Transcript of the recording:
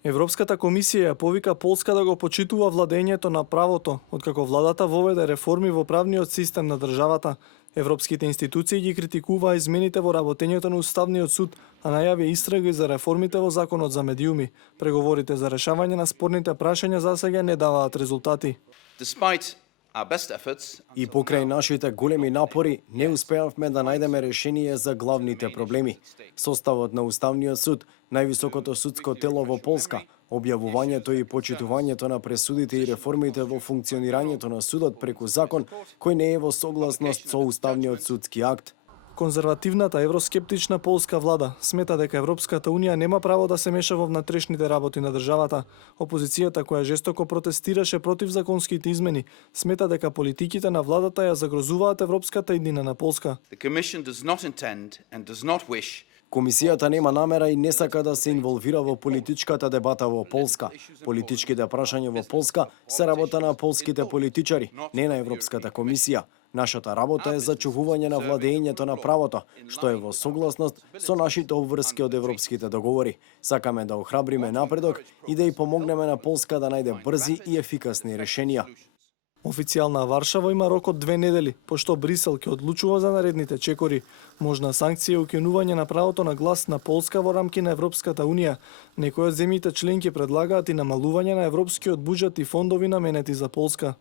Европската комисија ја повика Полска да го почитува владењето на правото, откако владата воведе реформи во правниот систем на државата. Европските институции ги критикуваа измените во работењето на Уставниот суд, а најави истраги за реформите во законот за медиуми. Преговорите за решавање на спорните прашања засега не даваат резултати. И покрај нашите големи напори, не успеавме да најдеме решение за главните проблеми. Составот на Уставниот суд, највисокото судско тело во Полска, објавувањето и почитувањето на пресудите и реформите во функционирањето на судот преку закон кој не е во согласност со Уставниот судски акт. Конзервативната евроскептична полска влада смета дека Европската унија нема право да се меша во внатрешните работи на државата. Опозицијата, која жестоко протестираше против законските измени, смета дека политиките на владата ја загрозуваат европската иднина на Полска. Комисијата нема намера и не сака да се инволвира во политичката дебата во Полска. Политичките прашања во Полска се работа на полските политичари, не на Европската комисија. Нашата работа е зачувување на владењето на правото, што е во согласност со нашите обврски од европските договори. Сакаме да охрабриме напредок и да ја помогнеме на Полска да најде брзи и ефикасни решенија. Официјална Варшава има рок од 2 недели, пошто Брисел ќе одлучува за наредните чекори. Можна санкција и укинување на правото на глас на Полска во рамки на Европската унија. Некои од земјите членки предлагаат и намалување на европскиот буџет и фондови наменети за Полска.